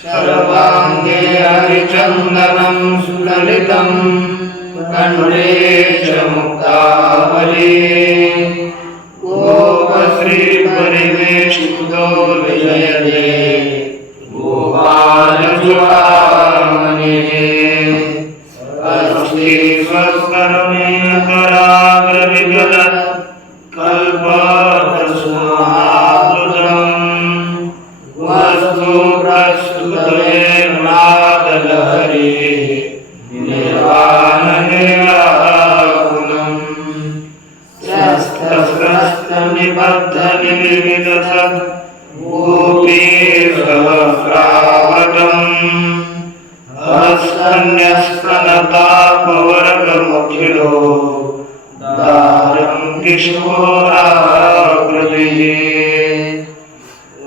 सर्वांगे हरिचंदनं सुललितं कंठे च मुक्तावली गोपश्रीपरिवेष्टितो विजयते गोपालचूडामणिः अस्ति स्वस्करुणेकराग्रविगल कल्पतरुमावृतम् वस्तु प्रस्तुतये निर्वाणलीलाकुलम् स्रस्तनिबद्धनिर्मितसद् गोपीसहस्रावतम् हस्तन्यस्तनतापवर्गमुखिलो दारं किशोराकृतिः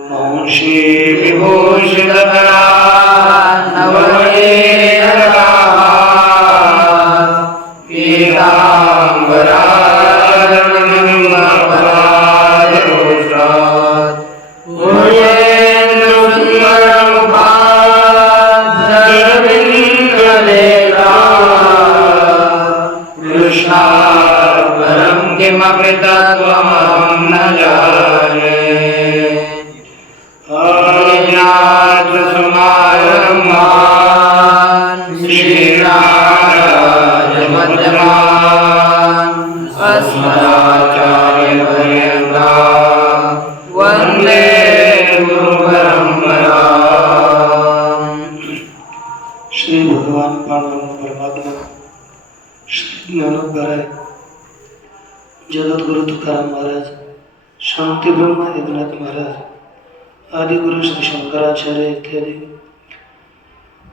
वंशी विभूषितकरा नवनीतकरा पीताम्बरारणमपराधरोषात् पूर्येन्द्रसुन्दरमुखाद्रविन्दलेखा कृष्णार्पणं किमपि तत्त्वमहं न जाने वंदे गुरु परंपरा। श्री भगवान परमात्मा श्री ज्ञानोबराय जगत गुरु तुकाराम महाराज, शांति ब्रह्म एकनाथ महाराज, आदि गुरु श्री शंकराचार्य इत्यादि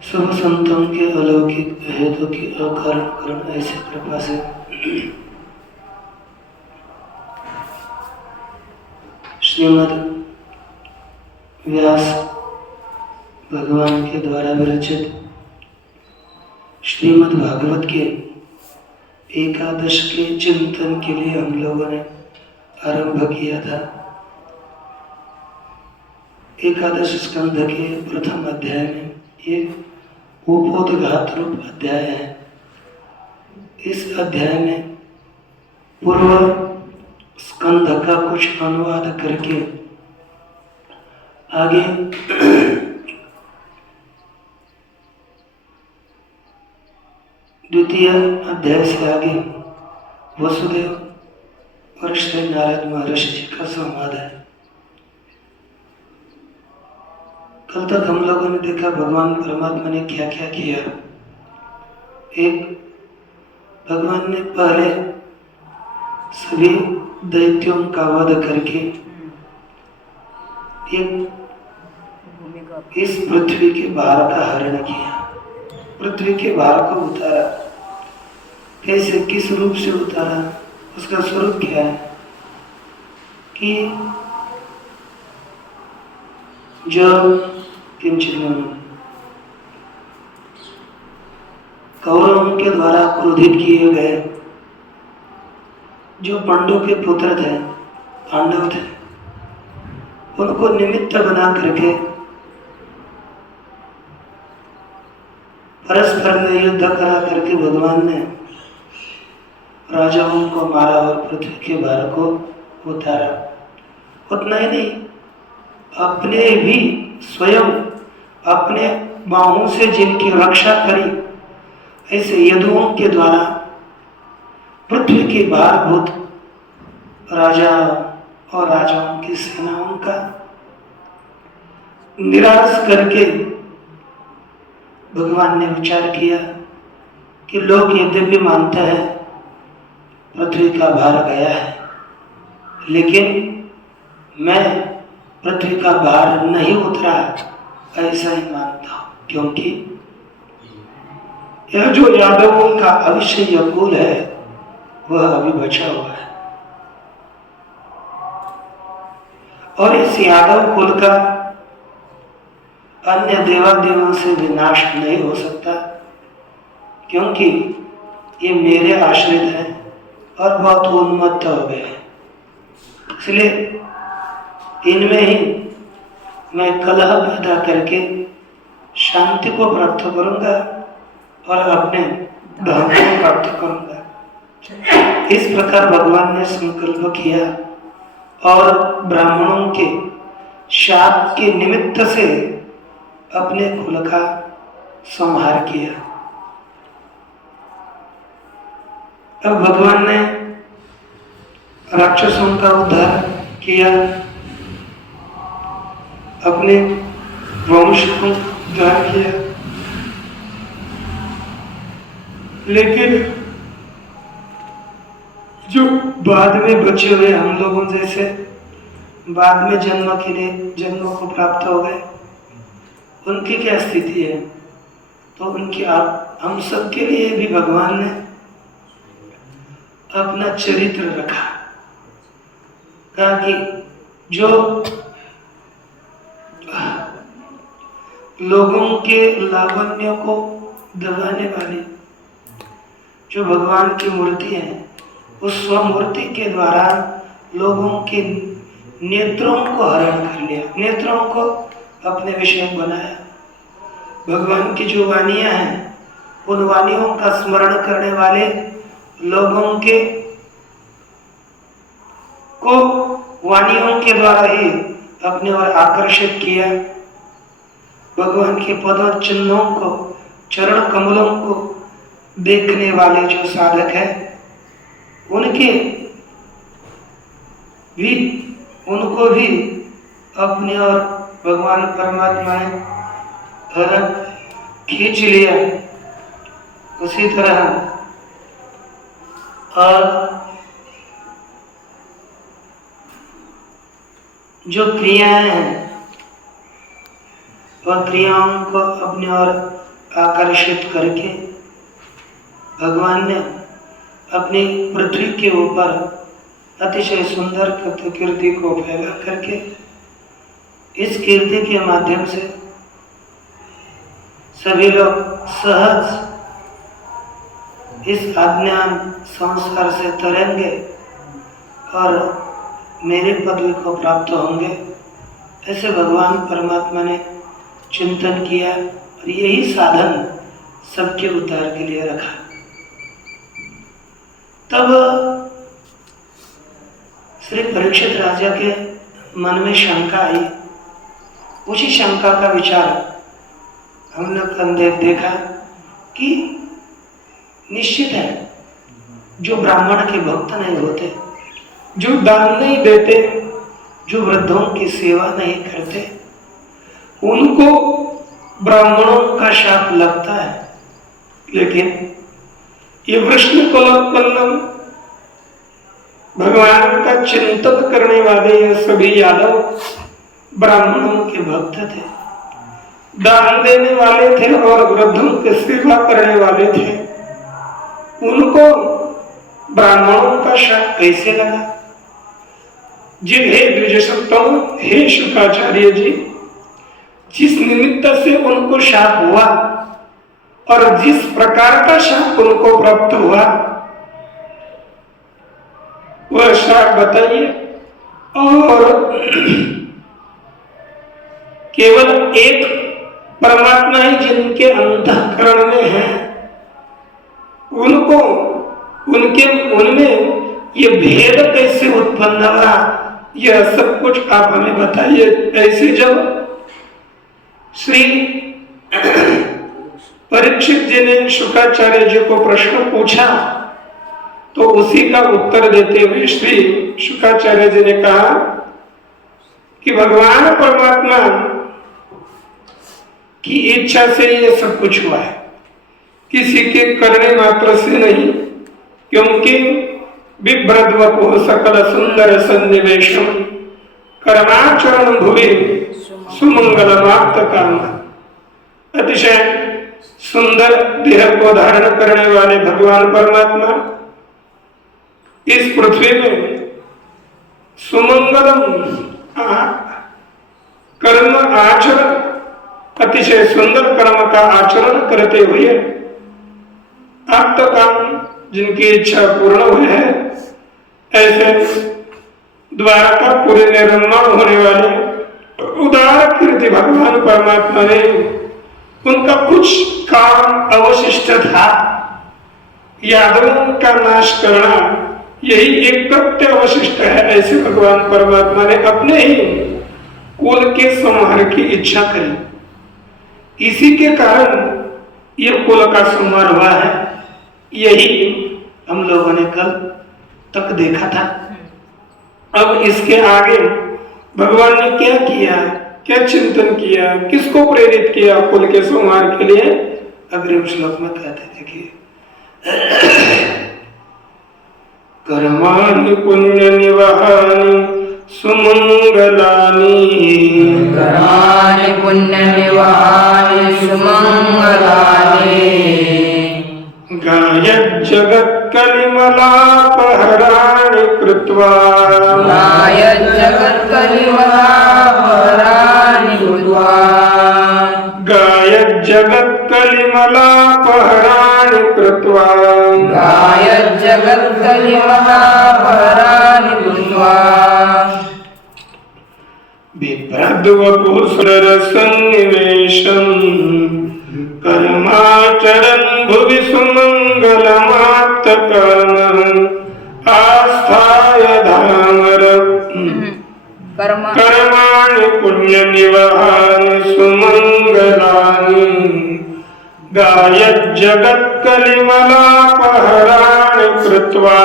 सब संतों के अलौकिक हेतु की अकारण करण ऐसी कृपा से श्रीमद् व्यास भगवान के द्वारा विरचित श्रीमद् भागवत के एकादश के चिंतन के लिए हम लोगों ने आरंभ किया था। एकादश स्कंध के प्रथम अध्याय में एक उपोद्घात रूप अध्याय है। इस अध्याय में पूर्व स्कंध का कुछ अनुवाद करके आगे द्वितीय अध्याय से आगे वसुदेव और श्री नारद महर्षि जी का संवाद है। कल तक हम लोगों ने देखा भगवान परमात्मा ने क्या क्या किया। एक, भगवान ने पहले सभी दैत्यों का वध करके एक इस पृथ्वी के भार का हरण किया, पृथ्वी के भार को उतारा। कैसे, किस रूप से उतारा, उसका स्वरूप क्या है कि जो कौरवों के द्वारा क्रोधित किए गए जो पांडव के पुत्र थे, पांडव थे, उनको निमित्त बना करके परस्पर में युद्ध करा करके भगवान ने राजाओं को मारा और पृथ्वी के भार को उतारा। उतना ही नहीं, अपने भी स्वयं अपने बाहों से जिनकी रक्षा करी, ऐसे यदुओं के द्वारा पृथ्वी के भारभूत राजा और राजाओं की सेनाओं का निराश करके भगवान ने विचार किया कि लोग यद्यपि मानते हैं पृथ्वी का भार गया है, लेकिन मैं पृथ्वी का भार नहीं उतरा ऐसा ही मानता हूं, क्योंकि यह जो यादवों का अविषय कुल है वह अभी बचा हुआ है और इस यादव कुल का अन्य देवादेवों से विनाश नहीं हो सकता, क्योंकि ये मेरे आश्रित हैं और बहुत उन्मत्त हो गए हैं। इसलिए इनमें ही मैं कलह पैदा करके शांति को प्राप्त करूंगा और अपने धर्म को प्राप्त करूंगा। इस प्रकार भगवान ने संकल्प किया और ब्राह्मणों के शाप के निमित्त से अपने कुल का संहार किया। अब भगवान ने राक्षसों का उद्धार किया, अपने वंश को उद्धार किया, लेकिन जो बाद में बचे हुए हम लोगों जैसे बाद में जन्म को प्राप्त हो गए, उनकी क्या स्थिति है? तो उनकी हम सबके लिए भी भगवान ने अपना चरित्र रखा, कहा कि जो लोगों के लावण्य को दबाने वाली जो भगवान की मूर्ति है, उस स्वमूर्ति के द्वारा लोगों के नेत्रों को हरण कर लिया, नेत्रों को अपने विषय बनाया। भगवान की जो वाणियां हैं, उन वाणियों का स्मरण करने वाले लोगों के को वाणियों के द्वारा ही अपने ओर आकर्षित किया। भगवान के पद चिन्हों को, चरण कमलों को देखने वाले जो साधक है, उनको भी अपने ओर भगवान परमात्मा ने खींच लिया। उसी तरह और जो क्रियाएं हैं, वह क्रियाओं को अपने ओर आकर्षित करके भगवान ने अपनी पृथ्वी के ऊपर अतिशय सुंदर कीर्ति को फैला करके, इस कीर्ति के माध्यम से सभी लोग सहज इस अज्ञान संसार से तरेंगे और मेरे पदवी को प्राप्त होंगे। ऐसे भगवान परमात्मा ने चिंतन किया और यही साधन सबके उद्धार के लिए रखा। तब श्री परीक्षित राजा के मन में शंका आई। उसी शंका का विचार हमने देखा कि निश्चित है, जो ब्राह्मण के भक्त नहीं होते, जो दान नहीं देते, जो वृद्धों की सेवा नहीं करते, उनको ब्राह्मणों का शाप लगता है। लेकिन ये वृष्ण कुलोत्पन्नम भगवान का चिंतन करने वाले ये सभी यादव ब्राह्मणों के भक्त थे, दान देने वाले थे और वृद्धों की सेवा करने वाले थे। उनको ब्राह्मणों का शाप कैसे लगा? जिन्हें द्विजसत्तम, हे शुकाचार्य जी, जिस निमित्त से उनको शाप हुआ और जिस प्रकार का शाप उनको प्राप्त हुआ, वह शाप बताइए। और केवल एक परमात्मा ही जिनके अंतःकरण में है, उनमें ये भेद कैसे उत्पन्न हुआ, यह सब कुछ आप हमें बताइए। ऐसे जब श्री परीक्षित जी ने शुकाचार्य जी को प्रश्न पूछा, तो उसी का उत्तर देते हुए श्री शुकाचार्य जी ने कहा कि भगवान परमात्मा की इच्छा से ये सब कुछ हुआ है, किसी के करने मात्र से नहीं। क्योंकि बिभ्रद्वपो सकल सुंदर सन्निवेशम कर्माचरण भुवि सुमंगलमाप्त काम। अतिशय सुंदर देह को धारण करने वाले भगवान परमात्मा इस पृथ्वी में सुमंगलम कर्म आचरण, अतिशय सुंदर कर्म का आचरण करते हुए आप्त काम, जिनकी इच्छा पूर्ण हुई है, ऐसे द्वारकापुरी में निर्माण होने वाले उदार कीर्ति भगवान परमात्मा ने उनका कुछ काम अवशिष्ट था। यादवों का नाश करना यही एक कृत्य अवशिष्ट है। ऐसे भगवान परमात्मा ने अपने ही कुल के संहार की इच्छा करी। इसी के कारण ये कुल का संहार हुआ है। यही हम लोगों ने कल तक देखा था। अब इसके आगे भगवान ने क्या किया, क्या चिंतन किया, किसको प्रेरित किया कुल के संहार के लिए, अग्रिम श्लोक में कहते देखिए। कर्माणि पुण्य निवहानि सुमंगलानि, कर्माणि पुण्य निवहानि सुमंगलानि, गायज्जगत् कलिमलापहराणि कृत्वा, गायज्जगत् कलिमलापहराणि कृत्वा, गायज्जगत् कलिमलापहराणि कृत्वा, गायज्जगत् कलिमलापहराणि कृत्वा, बिभ्रद्वपुसुरसन्निवेशम् कर्माचरन् भुवि सुमङ्गलमाप्तकामः आस्थाय धामर कर्माणि पुण्यनिवहानि सुमङ्गलानि, गायज्जगत्कलिमलापहराणि कृत्वा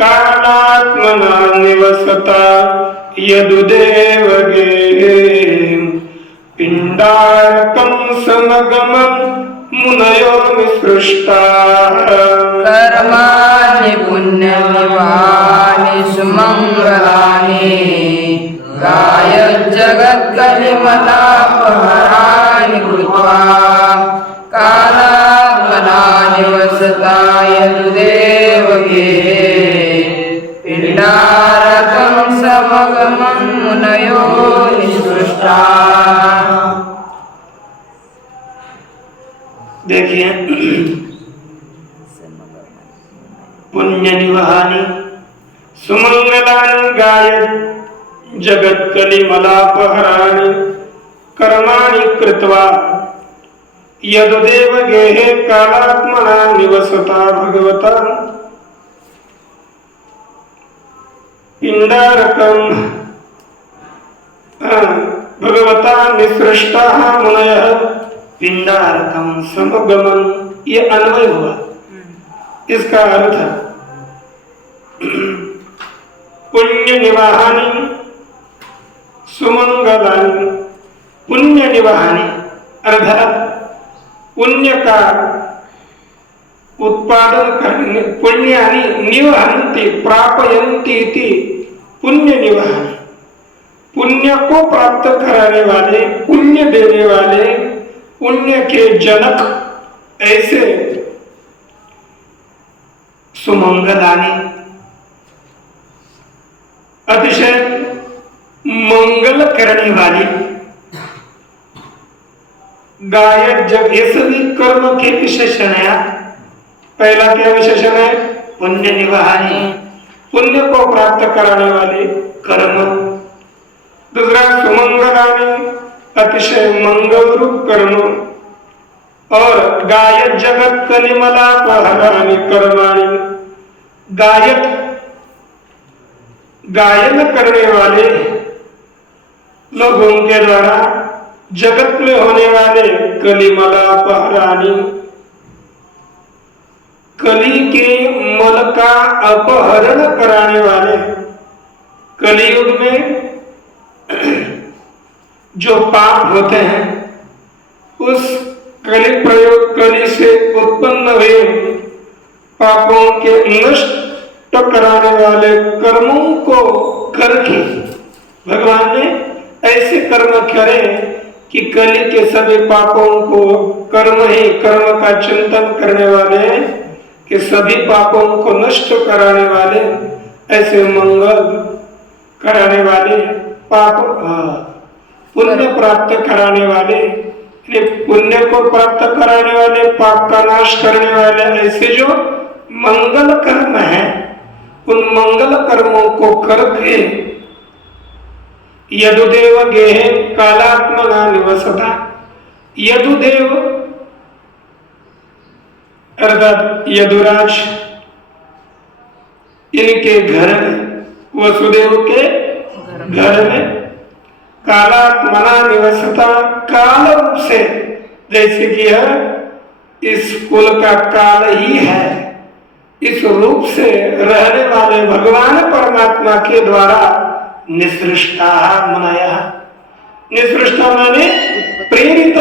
कालात्मना निवसता यदुदेवगे पिण्डारकं समगमं मुनयो निसृष्टाः। कर्माणि पुण्यनिवहानि सुमङ्गलानि, गायज्जगत् कलिमलापहराणि कृत्वा कालात्मना निवसता यदुदेवगे पिण्डारकं समगमं मुनयो निसृष्टाः। देखिए, पुण्य निवहानि सुमंगलानि गायज्जगत् कलिमलापहराणि कर्माणि कृत्वा यदुदेवगेः कालात्मना निवसता भगवता पिण्डारकं भगवता निसृष्टाः मुनयः पिण्डारकं समगमन। ये अन्वय हुआ। इसका अर्थ पुण्य निवाहानि सुमंगलानि, पुण्य निवाहानि अर्थात पुण्य का उत्पादन करने, पुण्यानि निवहन्ति प्रापयन्ति इति पुण्य निवहानि, पुण्य को प्राप्त कराने वाले, पुण्य देने वाले, पुण्य के जनक ऐसे सुमंगलानि, अतिशय मंगल करने वाली, गायक जग, ये सभी कर्म के विशेषण है। पहला क्या विशेषण है? पुण्य निवहानि, पुण्य को प्राप्त कराने वाले कर्म। दूसरा सुमंगलानि, अतिशय मंगल रूप कर्म। और गायक जगत कलिमलापहराणि कर्माणि, गायक गायन करने वाले लोगों के द्वारा जगत में होने वाले कलिमलापहराणि, कली के मल का अपहरण कराने वाले। कलियुग में जो पाप होते हैं उस कली प्रयोग, कली से उत्पन्न हुए पापों के नष्ट कराने वाले कर्मों को करके भगवान ने ऐसे कर्म करे कि कली के सभी पापों को, कर्म ही कर्म का चिंतन करने वाले, कि सभी पापों को नष्ट कराने वाले, ऐसे मंगल कराने वाले, पाप पुण्य प्राप्त कराने वाले, पुण्य को प्राप्त कराने वाले, पाप का नाश करने वाले, ऐसे जो मंगल कर्म है, उन मंगल कर्मों को करके यदुदेव गेहे कालात्मना निवसता, यदुदेव अर्थात यदुराज इनके घर में, वसुदेव के घर में कालात्मना निवसता, काल रूप से, जैसे कि यह इस कुल का काल ही है, इस रूप से रहने वाले भगवान परमात्मा के द्वारा निसृष्टा मनाया। निसृष्टा माने प्रेरित,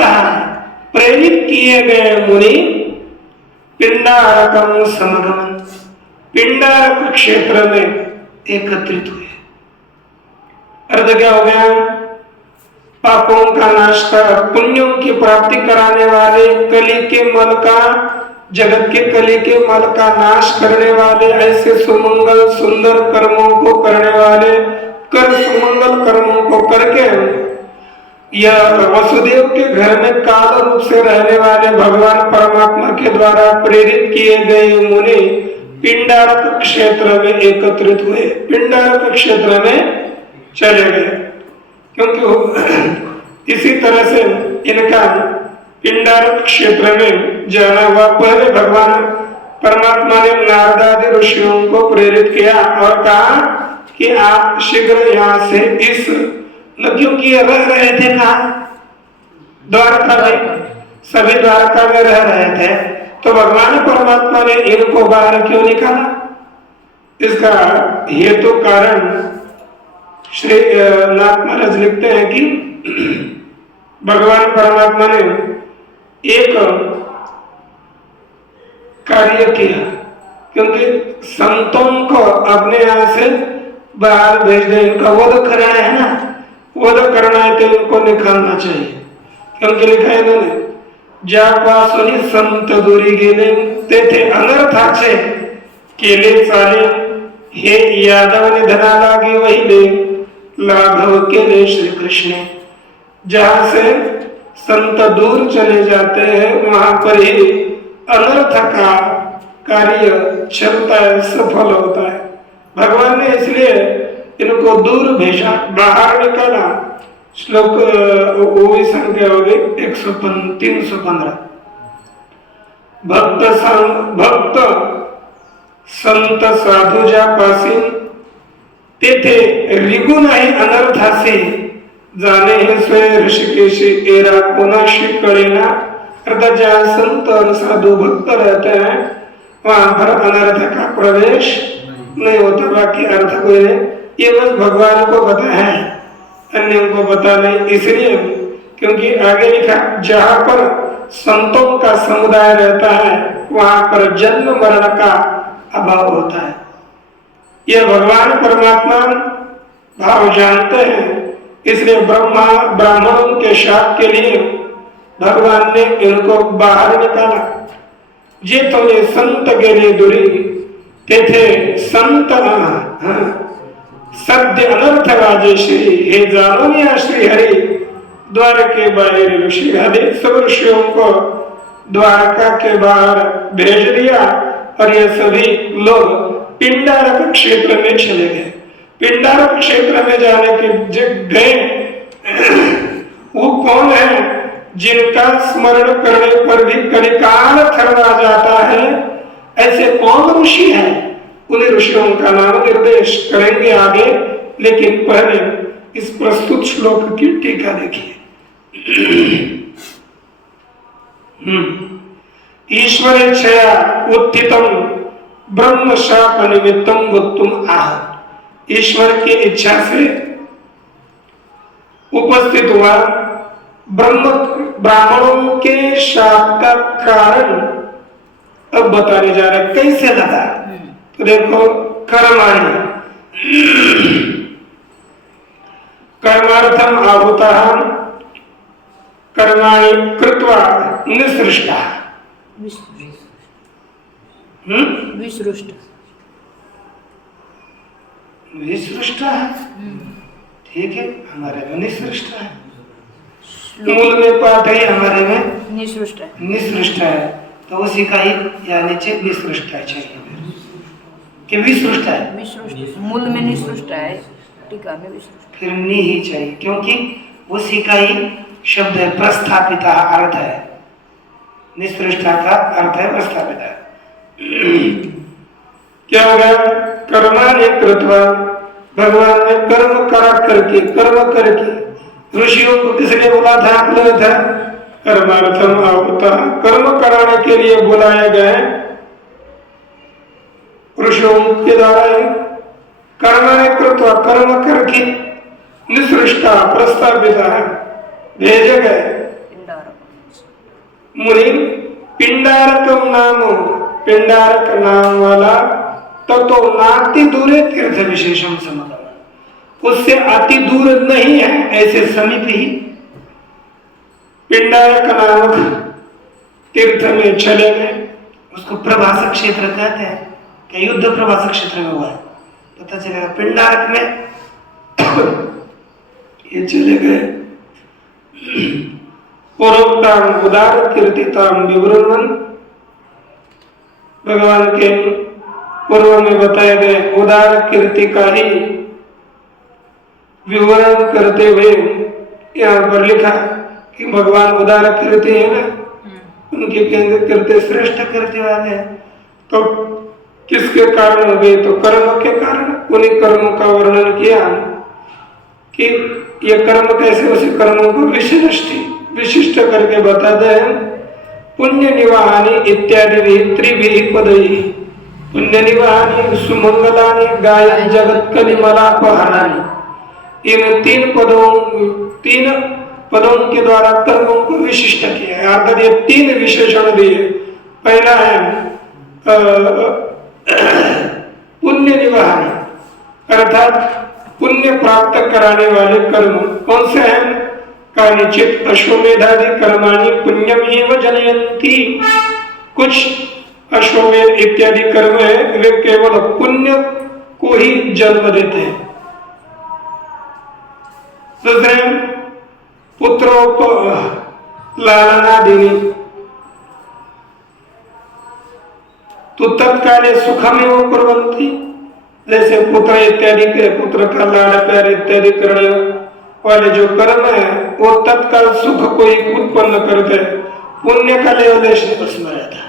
प्रेरित किए गए मुनि पिंडारकम समगमन, पिंडारक क्षेत्र में एकत्रित हुए। अर्थ क्या हो गया? पापों का नाश कर पुण्यों की प्राप्ति कराने वाले, कली के मल का, जगत के कली के मल का नाश करने वाले, ऐसे सुमंगल सुंदर कर्मों को करने वाले, कर सुमंगल कर्मों को करके यह वसुदेव के घर में काल रूप से रहने वाले भगवान परमात्मा के द्वारा प्रेरित किए गए मुनि पिंडारक क्षेत्र में एकत्रित हुए, पिंडारक क्षेत्र में चले गए। क्योंकि इसी तरह से इनका पिंडारक क्षेत्र में जाना हुआ। पहले भगवान परमात्मा ने नारदादि ऋषियों को प्रेरित किया और कहा कि आप शीघ्र यहाँ से इस, क्योंकि ये रह रहे थे कहाँ? द्वारका में, सभी द्वारका में रह रहे थे, तो भगवान परमात्मा ने इनको बाहर क्यों निकाला? इसका हेतु कारण श्री नाथ महाराज लिखते हैं कि भगवान परमात्मा ने एक कार्य किया, क्योंकि संतों को अपने यहाँ से बाहर भेज दे, इनका वध कराना है ना, वध करना है तो इनको निकालना चाहिए। क्योंकि लिखा है इन्होंने, ज्या पासुनी संत दूरी गेले, ते थे अनर्थाचे केले चाले, हे यादव निधना लागे वही ले, लाघव केले श्री कृष्ण। जहां से संत दूर चले जाते हैं वहां पर ही अनर्थ का कार्य चलता है, सफल होता है। भगवान ने इसलिए इनको दूर भेजा, बाहर निकाला। श्लोक वो भी संख्या हो गई 315। भक्त संत साधु जा पासी, तेथे रिगु नाही अनर्थासे, जाने हे स्वयं ऋषिकेशी एरा कोणाशी कळेना। अर्थात जहाँ संत और साधु भक्त रहते हैं वहां पर अनर्थ का प्रवेश नहीं होता। बाकी अर्थ कोई नहीं, ये बस भगवान को पता है, अन्यों को पता नहीं। इसलिए क्योंकि आगे लिखा, जहां पर संतों का समुदाय रहता है वहां पर जन्म मरण का अभाव होता है। यह भगवान परमात्मा भाव जानते हैं, इसलिए ब्राह्मणों के शाप के लिए भगवान ने इनको बाहर निकाला। जे तुम्हें संत गेले दूरी, तेथे संत सद्य अनर्थ राजे श्री, हे जानो श्री हरि, द्वार के बाहर ऋषि आदि सब ऋषियों को द्वारका के बाहर भेज दिया और ये सभी लोग पिंडारक क्षेत्र में चले गए। पिंडारक क्षेत्र में जाने के जब गए, वो कौन है जिनका स्मरण करने पर भी कलिकाल थर्रा जाता है? ऐसे कौन ऋषि हैं? उन्हीं ऋषियों का नाम निर्देश करेंगे आगे, लेकिन पहले इस प्रस्तुत श्लोक की टीका देखिए। ईश्वर इच्छया उत्थितम ब्रह्म शाप निमित्तम वक्तुम आह। ईश्वर की इच्छा से उपस्थित हुआ ब्राह्मणों के शाप का कारण अब बताने जा रहे। कैसे लगा? तो देखो, कर्माणि कर्मार्थम आहुतः कर्माणि कृत्वा निसृष्टा। विसृष्टा है, ठीक है, हमारे में निसृष्टा है। मूल में पाठ है, हमारे में निसृष्ट है। तो उसी का ही या नीचे विसृष्ट है चाहिए कि विसृष्ट है। मूल में निसृष्ट है, टीका में विसृष्ट, फिर नी ही चाहिए, क्योंकि उसी का ही शब्द है प्रस्थापिता, अर्थ है निसृष्टा का अर्थ है प्रस्थापिता। क्या हो गया? कर्माणि कृत्वा, भगवान ने कर्म करके ऋषियों को किसने बोला था? बोला था कर्मार्थम आहुता, कर्म कराने के लिए बुलाए गए ऋषियों के द्वारा कर्माणि कृत्वा, कर्म करके निसृष्टा प्रस्थापिता भेजे गए मुनि पिंडारकम नाम, पिंडारक नाम वाला ततो नाति दूरे तीर्थ विशेषम समगम, उससे अति दूर नहीं है ऐसे समीप ही पिंडारक नामक तीर्थ में चले गए। उसको प्रभासक क्षेत्र कहते हैं। क्या युद्ध प्रभासक क्षेत्र में हुआ है? पता चलेगा पिंडारक में ये चले गए। पूर्वोक्ताम उदार कीर्तिताम विवरणन, भगवान के पूर्व में बताए गए उदार कीर्ति का ही विवरण करते हुए यहाँ पर लिखा कि भगवान उदार कीर्ति है ना, उनकी कीर्ति श्रेष्ठ कीर्ति वाले हैं। तो किसके कारण हो गए? तो कर्म के कारण। उन्हीं कर्मों का वर्णन किया कि ये कर्म कैसे, उसी कर्मों को विशिष्ट करके बताते हैं। पुण्य निवाहानि इत्यादि भी त्रिभी पदई, पुण्य निवाहानि सुमंगलानि गायन जगत कलिमलापहरानि, इन तीन पदों के द्वारा कर्मों को विशिष्ट किया है। अर्थात ये तीन विशेषण दिए। पहला है पुण्य निवाहानि, अर्थात पुण्य प्राप्त कराने वाले कर्म कौन से हैं? कानिचित अश्वमेधादि कर्माणि पुण्यमेव जनयन्ति, कुछ अश्वमेध इत्यादि कर्म है वे केवल पुण्य को ही जन्म देते हैं। दूसरे पुत्रोपलालनादि तो तत्काले सुखमेव कुर्वन्ति, जैसे पुत्र इत्यादि के पुत्र का लाड़ प्यार इत्यादि करने वाले जो कर्म है वो तत्काल सुख को ही उत्पन्न करते हैं। पुण्य का लेवलेश उसमें रहता है।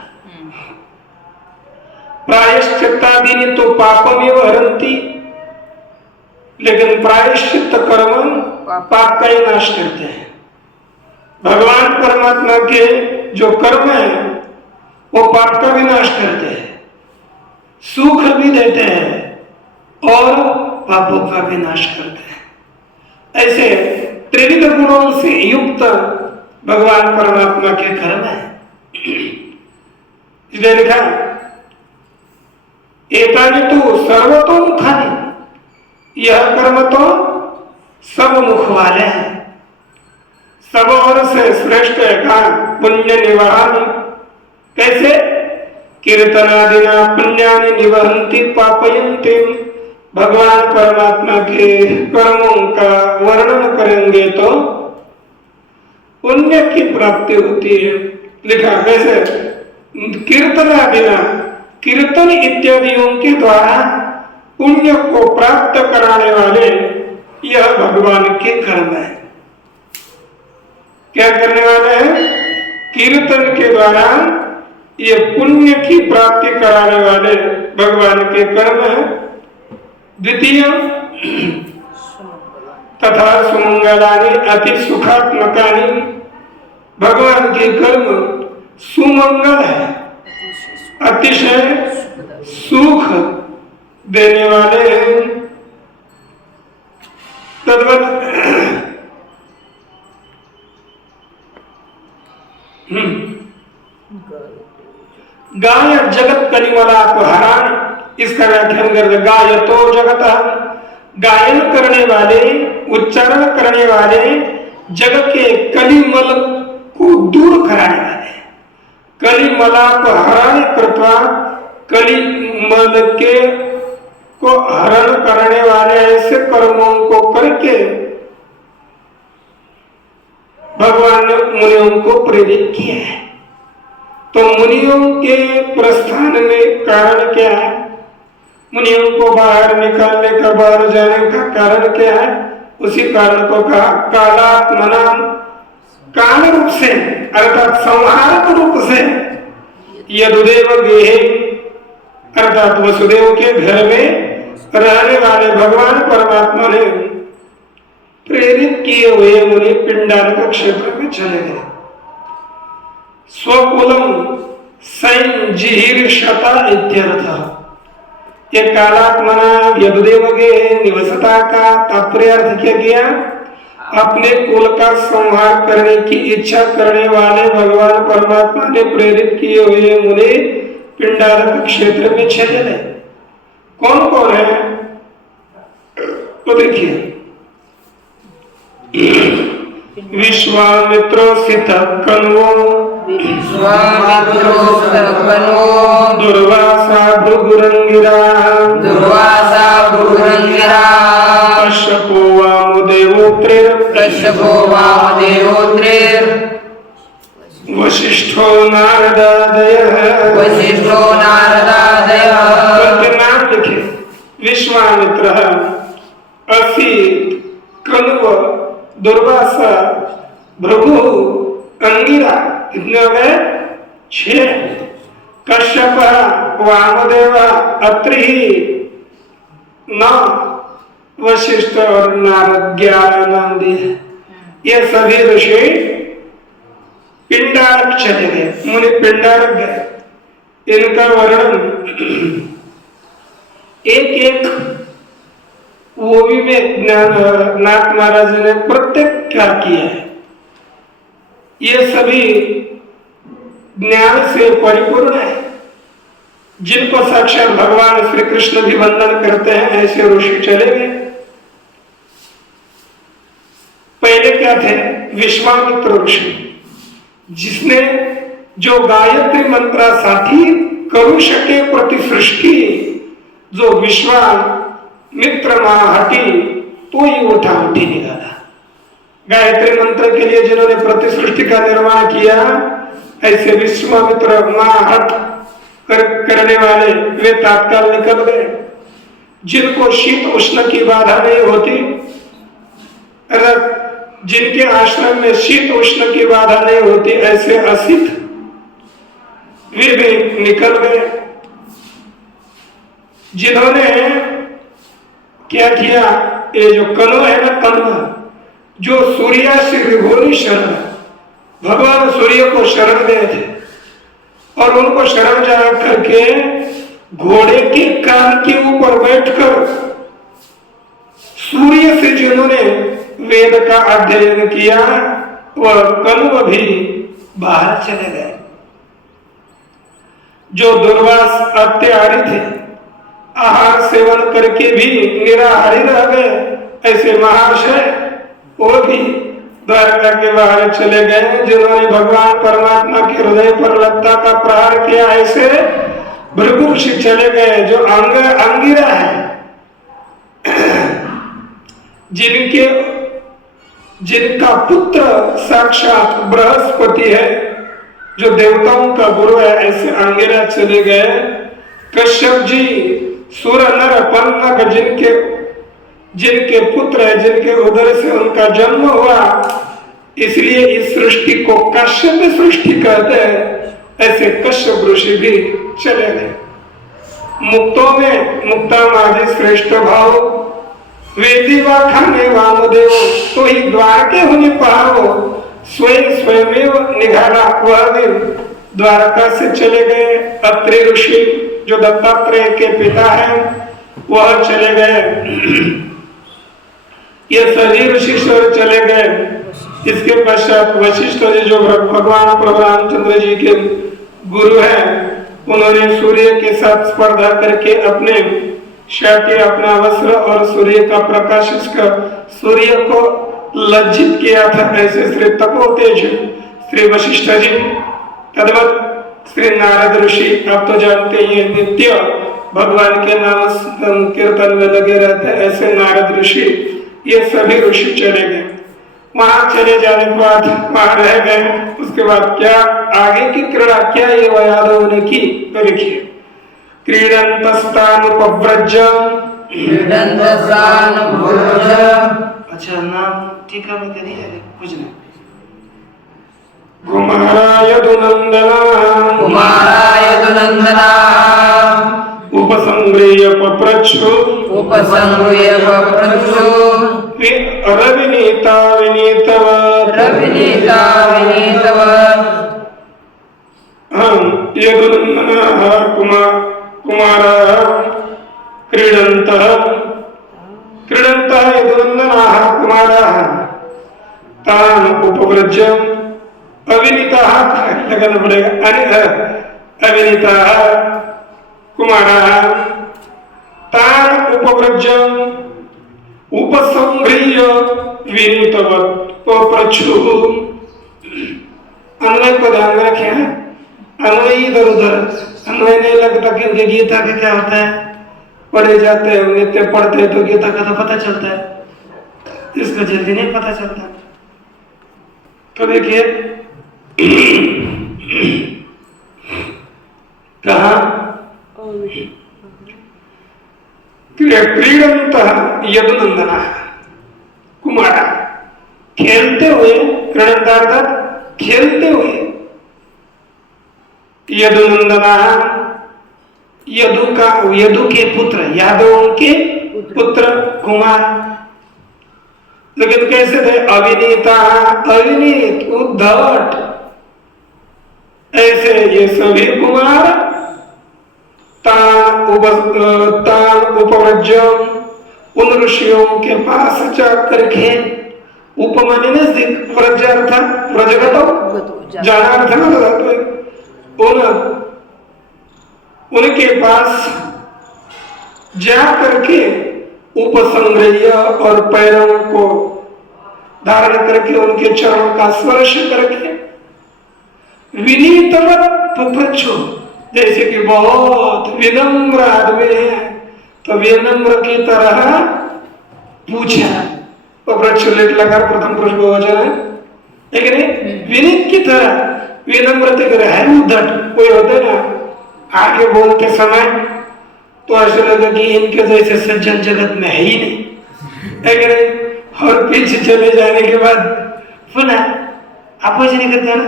प्रायश्चित्तादि तो पापमेव हरन्ति, लेकिन प्रायश्चित्त कर्म पाप का ही नाश करते हैं। भगवान परमात्मा के जो कर्म है वो पाप का भी नाश करते हैं, सुख भी देते हैं और पापों का भी नाश करते हैं। ऐसे त्रिविध गुणों से युक्त भगवान परमात्मा के कर्म है। इसलिए लिखा एतानि तो सर्वतोमुखानि, यह कर्म तो सब मुख वाले हैं, सब और से श्रेष्ठ है। पुण्य निवाहानि, कैसे? कीर्तनादिना पुण्यानि निवहन्ति पापयन्ति, भगवान परमात्मा के कर्मों का वर्णन करेंगे तो पुण्य की प्राप्ति होती है। लिखा कैसे? कीर्तनादिना, कीर्तन इत्यादियों के द्वारा पुण्य को प्राप्त कराने वाले यह भगवान के कर्म है। क्या करने वाले हैं? कीर्तन के द्वारा ये पुण्य की प्राप्ति कराने वाले भगवान के कर्म है। द्वितीय तथा सुमंगलानि अति सुखात्मकानि, भगवान के कर्म सुमंगल है, अतिशय सुख देने वाले हैं। तद्वत गाय जगत कलिमलापहरान, इसका व्याख्यान करते गायतो जगत, गायन करने वाले, उच्चारण करने वाले जगत के कलिमल को दूर कराने वाले, कलिमलापहरण कृत्वा, कलिमल के को हरण करने वाले ऐसे कर्मों को करके भगवान ने मुनियों को प्रेरित किया है। तो मुनियों के प्रस्थान में कारण क्या है? मुनियों को बाहर निकालने का, बाहर जाने का कारण क्या है? उसी कारण को कहा कालात्मनाम काल रूप से अर्थात संहारक रूप से यदुदेव गेहे अर्थात वसुदेव के घर में रहने वाले भगवान परमात्मा ने प्रेरित किए हुए मुनि पिंडारक क्षेत्र में चले गए। स्वकुलम संजीर्षता इत्यर्थ। ये कालात्मना यदुदेव के निवसता का तात्पर्य अर्थ क्या किया? अपने कुल का संहार करने की इच्छा करने वाले भगवान परमात्मा ने प्रेरित किए हुए मुनि पिंडारक क्षेत्र में चले गए। कौन कौन है तो देखिए, विश्वामित्र सित कन्वो दुर्वासा भृगुरंगिरा कश्यपो वामदेवोत्रेर वशिष्ठो नारदादयः नाम लिखे। विश्वामित्र, असित, कण्व, दुर्वासा, भृगु, अंगिरा, कितने हो गए? 6। कश्यप, वामदेव, अत्रि 9, वशिष्ठ और नारद 11 नाम दिए। ये सभी ऋषि पिंडारक चले गए, मुनि पिंडारक गए। इनका वर्णन एक एक ओवी में नाथ महाराज ने प्रत्येक क्या किया है। ये सभी ज्ञान से परिपूर्ण है, जिनको साक्षात भगवान श्री कृष्ण भी वंदन करते हैं, ऐसे ऋषि चले गए। पहले क्या थे? विश्वामित्र ऋषि, जिसने जो गायत्री मंत्रासाठी करू शके प्रतिसृष्टि, जो विश्वामित्र महाहटी, तो ही उठी निकाला। गायत्री मंत्र के लिए जिन्होंने प्रतिसृष्टि का निर्माण किया, ऐसे विश्वामित्र महाहट करने वाले वे तात्काल निकल गए। जिनको शीत उष्ण की बाधा नहीं होती, अगर जिनके आश्रम में शीत उष्ण की बाधा नहीं होती, ऐसे असित वे भी निकल गए। जिन्होंने क्या किया? ये जो कन्व है ना, कन्व जो सूर्य से विभोरी शरण, भगवान सूर्य को शरण गए थे और उनको शरण जा करके घोड़े के कान के ऊपर बैठकर सूर्य से जिन्होंने वेद का अध्ययन किया, वह कन्व भी बाहर चले गए। जो दुर्वास अत्याहारी थे, आहार सेवन करके भी निराहारी रह गए, ऐसे महर्षि वो भी द्वारका के बाहर चले गए। जिन्होंने भगवान परमात्मा के हृदय पर लत्ता का प्रहार किया, ऐसे भृगु ऋषि चले गए। जो अंगिरा है, जिनका पुत्र साक्षात बृहस्पति है, जो देवताओं का गुरु है, ऐसे अंगिरा चले गए। कश्यप जी सुर नर पन्नग, जिनके पुत्र है, जिनके उदर से उनका जन्म हुआ, इसलिए इस सृष्टि को कश्यप सृष्टि कहते हैं। ऐसे कश्यप ऋषि भी चले गए। मुक्तों में मुक्तामादि श्रेष्ठ भाव, वेदी वा खाने वामदेव, तो ही द्वारके होने पारो, स्वयं निघाला वह दिन द्वारका से चले गए। अत्रि ऋषि जो दत्तात्रेय के पिता हैं, वह चले गए। ये सभी ऋषिश्वर चले गए। इसके पश्चात वशिष्ठ जी जो भगवान प्रभु रामचंद्र जी के गुरु हैं, उन्होंने सूर्य के साथ स्पर्धा करके अपने शाके, अपना वस्त्र और सूर्य का प्रकाश कर सूर्य को लज्जित किया था। ऐसे श्री तपोतेज श्री वशिष्ठ जी, तद्वत श्री नारद ऋषि, आप तो जानते हैं नित्य भगवान के नाम कीर्तन में लगे रहते हैं। ऐसे नारद ऋषि, ये सभी ऋषि चले गए। वहां चले जाने के बाद वहां रह गए। उसके बाद क्या आगे की क्रीड़ा क्या ये यादव ने की, तो देखिए, अच्छा नाम टीका में करिए कुछ नहीं। कुमाराय दुनंदना कुमाराय दुनंदना उपसंग्रह्य पप्रच्छु उपसंगृह्य पप्रच्छु रविनीता विनीतव रविनीता विनीतव यदुनंदनाः कुमाराः क्रीडन्तः यदुनंदनाः कुमाराः तान् उपव्रज्य अविनीताः लगाना पड़ेगा अविनीताः कुमाराः तान् उपव्रज्य उपसंगृह्य विनीतवत् पप्रच्छु। अन्वय को ध्यान रखें, अन्वय इधर उधर अन्वय नहीं लगता क्योंकि गीता का क्या होता है, पढ़े जाते हैं नित्य पढ़ते हैं तो गीता का तो पता चलता है, इसका जल्दी नहीं पता चलता। तो देखिए कहा क्रीडन्तः यदुनंदना कुमारा खेलते हुए, क्रीडन्तार्थात खेलते हुए, यदुनंदना यदु के पुत्र, यादवों के पुत्र कुमार, लेकिन कैसे थे? अविनीता, अविनीत, उद्धट, ऐसे ये सभी कुमार तान उपव्रज्य उन ऋषियों के पास जाकर के, उपमाने नजदीक, व्रजगत जाना उनके पास जा करके उपसंग्रह्य और पैरों को धारण करके उनके चरणों का स्पर्श करके विनीतवत पप्रच्छु, जैसे कि बहुत विनम्र आदमी है तो विनम्र की तरह पूछा। पप्रच्छु लेट लगा प्रथम पुरुष बहुवचन है, लेकिन विनीत की तरह, विनम्र की तरह है। उद्धट कोई होते ना आगे बोलते समय तो ऐसा लगा कि इनके जैसे सज्जन जगत में है ही नहीं, और पीछे चले जाने के बाद पुनः अपोज नहीं करते ना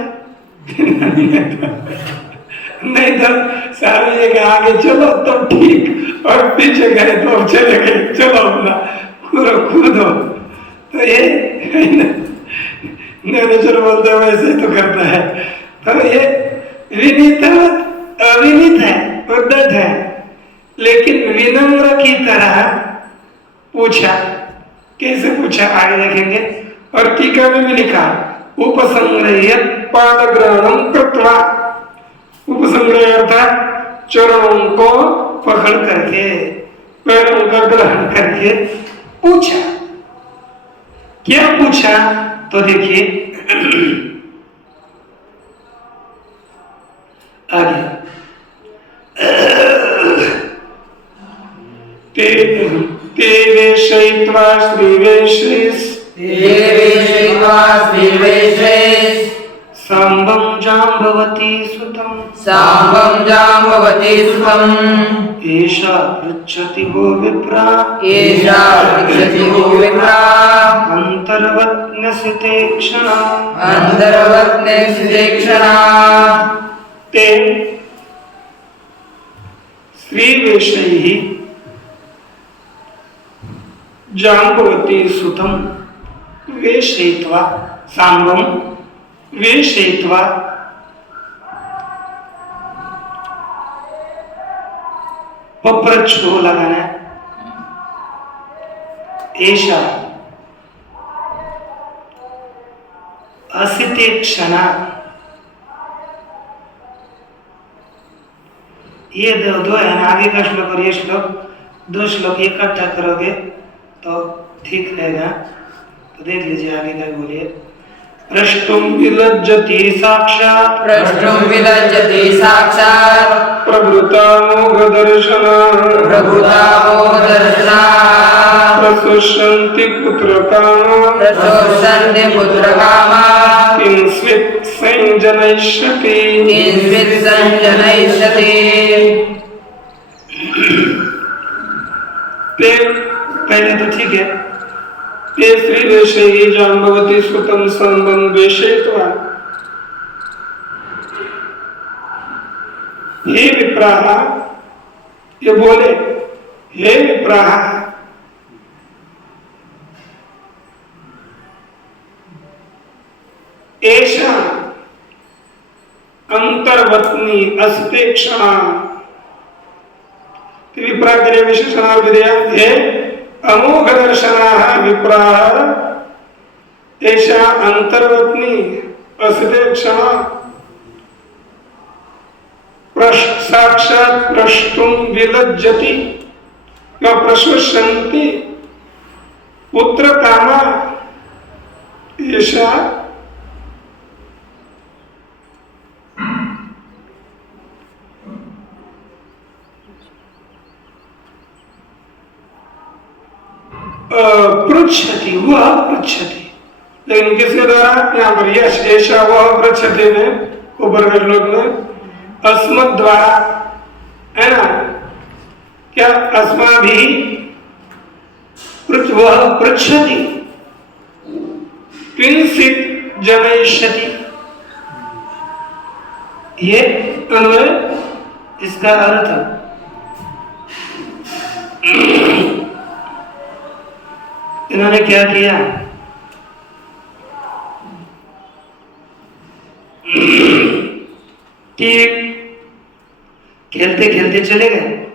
नहीं तो सामने के आगे चलो तो ठीक, और पीछे गए तो चले गए, चलो अपना कूदो। तो ये नेचर बोलते वैसे तो करता है। तो ये विनीत अविनीत है, उद्धत है, लेकिन विनम्र की तरह पूछा। कैसे पूछा आगे देखेंगे। और टीका में भी लिखा उपसंग्रह्य पादग्रहणं कृत्वा, उपसंग्रह अर्थात चरणों को पकड़ करके, पैरों का ग्रहण करके पूछा। क्या पूछा? तो देखिए आगे ते वेशयित्वा श्रीवेशैः सांबं जाम्बवती सुतम् एषा पृच्छति वो विप्रा अन्तर्वत्न्यसिते क्षणा ते श्रीवेशैः जाम्बवती सुतम् वेशयित्वा, सांबं वेशयित्वा, पप्रच्छु लगाना, एषा असिते क्षणा, ये दो है ना, आगे का श्लोक और ये श्लोक, दो श्लोक इकट्ठा करोगे तो ठीक रहेगा। तो देख लीजिए आगे का बोलिए। प्रष्टुम विलज्जति साक्षात् प्रभृता मोघ दर्शना प्रशोषन्ति पुत्रकामा किंस्वित् संजनयिष्यति। पहले तो ठीक है। ते श्रीवेशैः जाम्बवती सुतं सांबं वेशयित्वा हे विप्राः, ये बोले हे विप्राः, एषा अंतर्वत्नी अस्ते क्षणा। विप्रा के लिए विशेषण दिया है अमोघ दर्शनाः विप्राः एषा अंतर्वत्नी अस्ते क्षणा। साक्षात् प्रष्टुं विलज्जति व प्रशंसन्ति पुत्र कामा एषा पृच्छति, वह पृच्छति। लेकिन किसके द्वारा? यहाँ पर यश ऐसा वह पृच्छति में ऊपर के श्लोक में अस्मत् द्वारा है ना, क्या अस्माभिः वह पृच्छति किंचित् जनयिष्यति। ये अन्वय, इसका अर्थ इन्होंने क्या किया? कि खेलते खेलते चले गए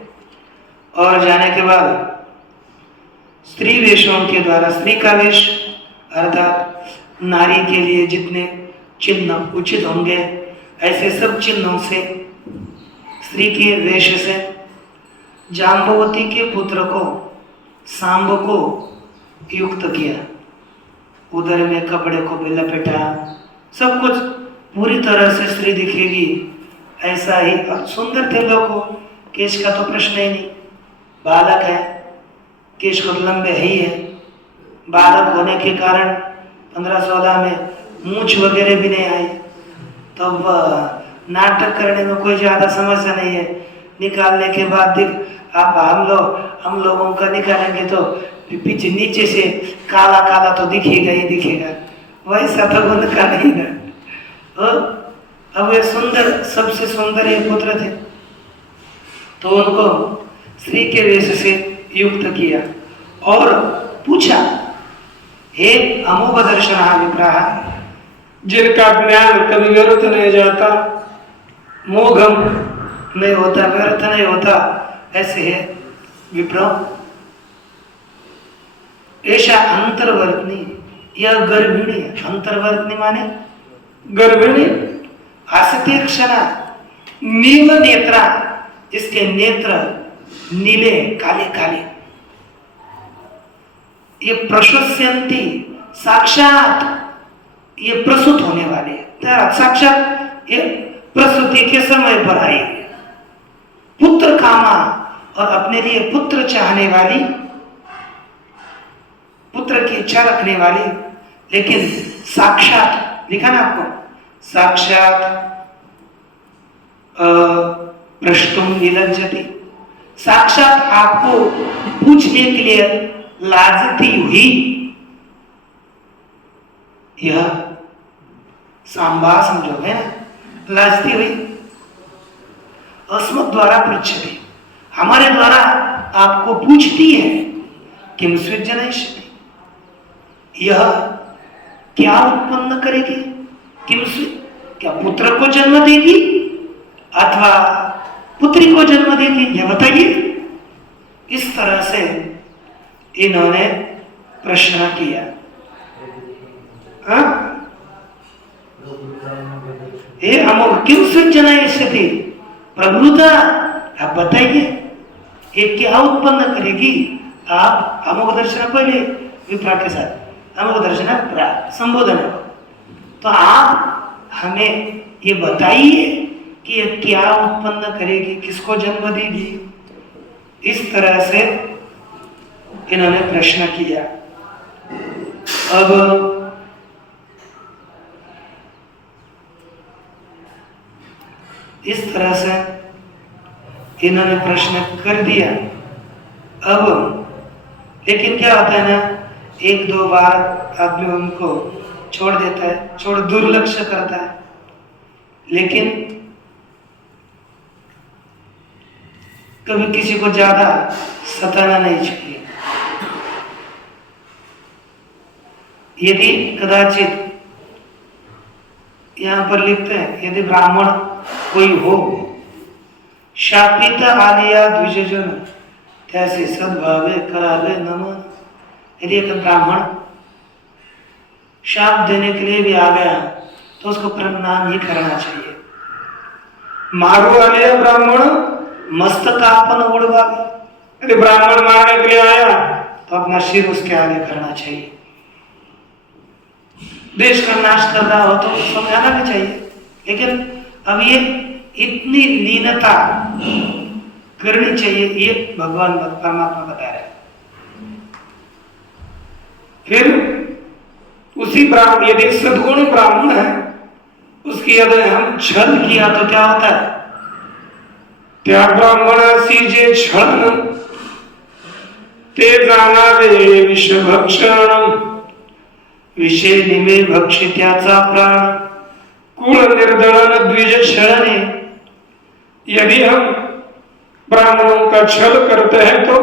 और जाने के बाद स्त्री वेशों के द्वारा, स्त्री का वेश अर्थात नारी के लिए जितने चिन्ह उचित होंगे ऐसे सब चिन्हों से, स्त्री के वेश से जाम्बवती के पुत्र को, सांब को युक्त किया। उदर में कपड़े को भी लपेटा, सब कुछ पूरी तरह से स्त्री दिखेगी ऐसा ही। और सुंदर थे लोग, केश का तो प्रश्न ही नहीं, बालक है, केश को लंबे ही है। बालक होने के कारण 15-16 में मूंछ वगैरह भी नहीं आई, तो नाटक करने में कोई ज़्यादा समस्या नहीं है। निकालने के बाद आप हम लोगों का निकालेंगे तो पीछे नीचे से काला काला तो दिखेगा ही दिखेगा, वैसा तो उनका नहीं ना। अब वे सुंदर, सबसे सुंदर ये पुत्र थे, तो उनको स्त्री के वेश से युक्त किया और पूछा हे अमोघ दर्शनाः विप्राः, जिनका ज्ञान कभी व्यर्थ नहीं जाता, मोघम नहीं होता, व्यर्थ नहीं होता, ऐसे है विप्र। ऐसा अंतर्वर्तनी, यह गर्भिणी है। अंतर्वर्तनी माने गर्भिणी। आस्ते क्षणा नील नेत्रा, इसके नेत्र नीले काले काले। ये प्रशस्यन्ति, साक्षात ये प्रसूत होने वाले, साक्षात ये प्रसूति के समय पर आई। पुत्र कामा, और अपने लिए पुत्र चाहने वाली, पुत्र की इच्छा रखने वाली, लेकिन साक्षात लिखा ना आपको, साक्षात प्रष्टुम विलज्जति, साक्षात आपको पूछने के लिए लाजती हुई। यह सांबा समझो है ना, लाजती हुई। अस्मत् द्वारा पृच्छति, हमारे द्वारा आपको पूछती है। किम स्विज्जनयिष्यति, यह क्या उत्पन्न करेगी? किम, क्या पुत्र को जन्म देगी अथवा पुत्री को जन्म देगी, यह बताइए। इस तरह से इन्होंने प्रश्न किया। हे अमोघ किम स्विज्जनयिष्यति, प्रभुता आप बताइए ये क्या उत्पन्न करेगी। आप अमोघ दर्शन पहले विप्रा के साथ अमोघ दर्शन संबोधन है, तो आप हमें ये बताइए कि ये क्या उत्पन्न करेगी, किसको जन्म देगी। इस तरह से इन्होंने प्रश्न किया। अब इस तरह से इन्होंने प्रश्न कर दिया। अब लेकिन क्या होता है ना, 1-2 बार आदमी उनको छोड़ देता है, दुर्लक्ष्य करता है। लेकिन कभी किसी को ज्यादा सताना नहीं चाहिए। यदि कदाचित यहाँ पर लिखते हैं, यदि ब्राह्मण कोई हो, शापित आलिया द्विजन तैसे सद्भावे करावे नमः। यदि एक ब्राह्मण शाप देने के लिए भी आ गया तो उसको प्रणाम ही करना चाहिए। मारो आलिया ब्राह्मण मस्तकापन उड़वा। यदि ब्राह्मण मारने के लिए आया तो अपना सिर उसके आगे करना चाहिए। देश का नाश कर रहा हो तो समझाना भी चाहिए, लेकिन अब ये इतनी लीनता करनी चाहिए, ये भगवान परमात्मा बता रहे हैं। फिर उसी ब्राह्मण, यदि सद्गुणी ब्राह्मण है, उसकी यदि हम छल किया तो क्या होता है? त्या ब्राह्मण सीजे छल ते जाणावे विषभक्षण, विषय निमे भक्षित्याचा प्राण, कुल निर्दलन द्विज छळणे। यदि हम ब्राह्मणों का छल करते हैं तो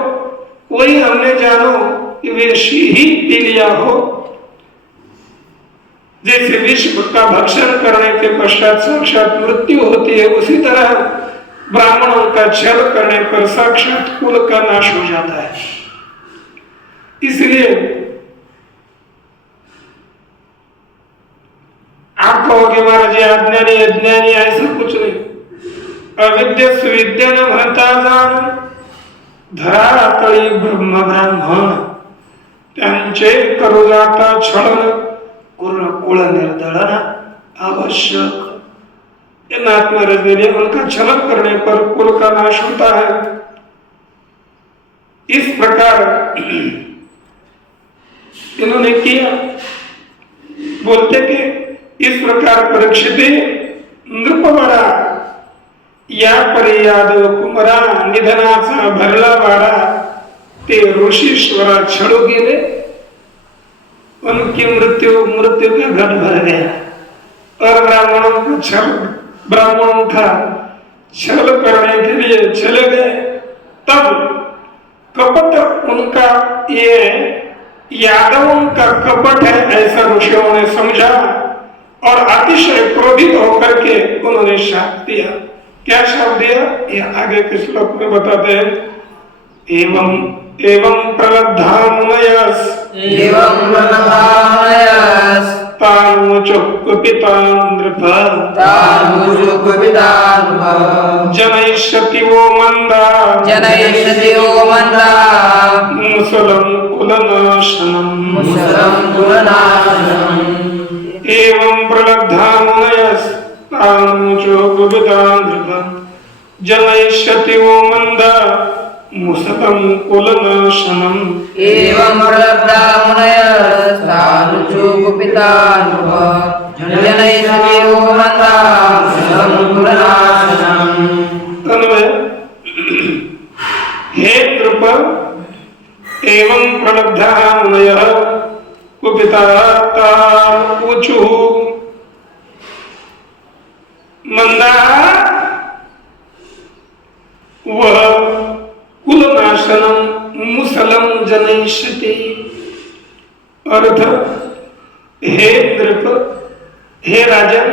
कोई हमने जानो कि विष ही पी लिया हो, जैसे विष का भक्षण करने के पश्चात साक्षात मृत्यु होती है, उसी तरह ब्राह्मणों का छल करने पर साक्षात कुल का नाश हो जाता है। इसलिए आप कहोगे महाराज अज्ञानी अज्ञानी, ऐसा कुछ नहीं। अविद्या सुविद्या न भरता जाण, धरा तळी ब्रह्म ब्राह्मण, त्यांचे करू जाता छळन, कुल निर्दलन आवश्यक। महाराज ने उनका छलन करने पर कुल का नाश होता है। इस प्रकार इन्होंने किया। बोलते कि इस प्रकार परीक्षित नृपवरा या पर्याद कुमरा निधनाचा भरला वाडा, ते ऋषीश्वरा छळू गेले, उनकी मृत्यू का घट भर गया। और ब्राह्मणों का छल करने के लिए चले गए। तब कपट उनका, ये यादवों का कपट है ऐसा ऋषियों ने समझा और अतिशय क्रोधित होकर के उन्होंने शाप दिया। क्या शाप दिया ये आगे के श्लोक में बताते हैं। एवं प्रलब्धा मुनयस तानुचो कुपितान् नृप जनयिष्यति वो मंदा मुसलं कुलनाशनम् एवं प्रलब्धा मुनयस् तानुचो कुपितान् नृप जनयिष्यति वो मंदा मुसलं कुलनाशनम् एवं प्रलब्धा मुनयः साधुषु कुपितान् जनयिष्यति वो मंदा मुसलं कुलनाशनम्। हे नृप, एवं प्रलब्धा मुनयः कुपिताः ऊचुः मंदा, वह कुलनाशनम मुसलम जनयिष्यति। अर्थ, हे नृप, हे राजन।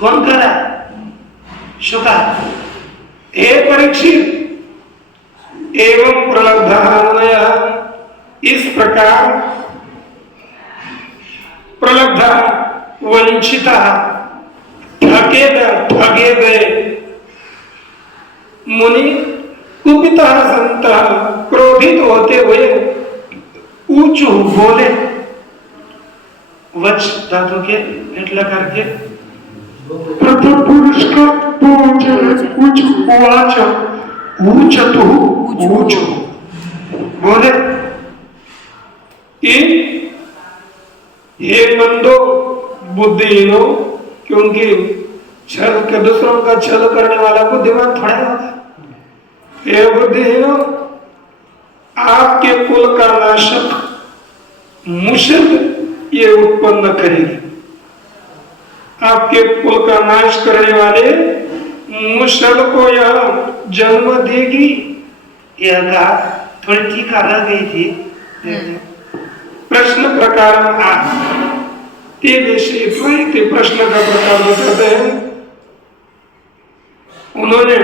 कौन कह रहा? शुका। हे परीक्षित, एवं प्रलब्धा मुनयः, इस प्रकार प्रलब्धा वंचिता, ठगे गए मुनि कुपिता संत, क्रोधित होते हुए ऊंचू बोले। वच धातु के एटला करके प्रथम पुरुष का ऊंचू बोले कि हे मंदो बुद्धिहीनो, क्योंकि छल के दूसरों का छल करने वाला बुद्धिमान थोड़ा होता। हे बुद्धिहीनो, आपके कुल का नाशक मुसल ये उत्पन्न करेगी। आपके कुल का नाश करने वाले मुसल को यह जन्म देगी। यह कहा, थोड़ी टीका रह गई थी। प्रश्न प्रकार ते विषय ते प्रश्न का प्रकार बताते हैं। उन्होंने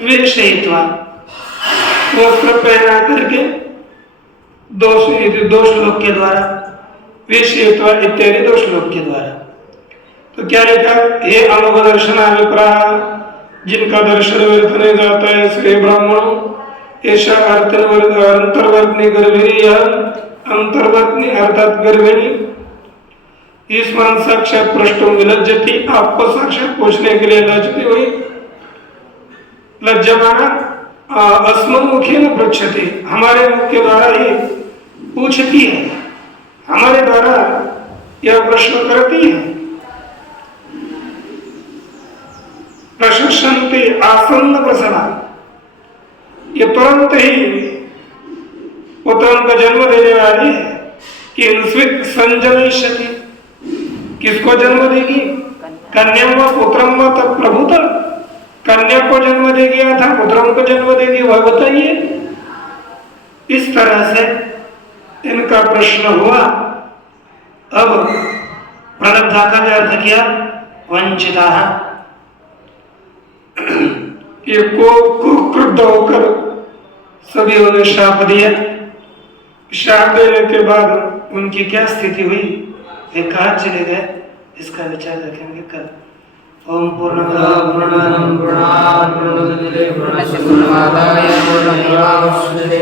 विषयित्वा वस्त्र पहना करके दो श्लोक के द्वारा, विषयत्व इत्यादि 2 श्लोक के द्वारा। तो क्या लिखा? हे अमोघ दर्शन अभिप्राय, जिनका दर्शन व्यर्थ नहीं जाता है, श्री ब्राह्मणों, ऐसा अंतर्वर्तनी गर्भिणी, अंतर्वर्तनी अर्थात गर्भिणी, इस मन साक्षात पृष्ठों विलज्जती, आपको साक्षात पूछने के लिए लज्जती हुई, लज्जमाना अस्ममुखी न पृच्छति, हमारे मुख के द्वारा ही पूछती है, हमारे द्वारा यह प्रश्न करती है। प्रशंसन्ति आसन्न प्रसवा, ये तुरंत ही पुत्र का जन्म देने वाली है। कि संजनयिष्यति, किसको जन्म देगी? कन्या व पुत्रम व तत्प्रभुत, कन्या को जन्म देगी अथा पुत्रम को जन्म देगी, वह बताइए। इस तरह से इनका प्रश्न हुआ। अब प्रणब्धा का अर्थ किया वंचिता, ये को क्रुद्ध होकर सभी उन्हें शाप दिया। शाप देने के बाद उनकी क्या स्थिति हुई, वे कहाँ चले गए, इसका विचार रखेंगे कल। ओम पूर्णमदः पूर्णमिदं पूर्णात् पूर्णमुदच्यते पूर्णस्य पूर्णमादाय पूर्णमेवावशिष्यते।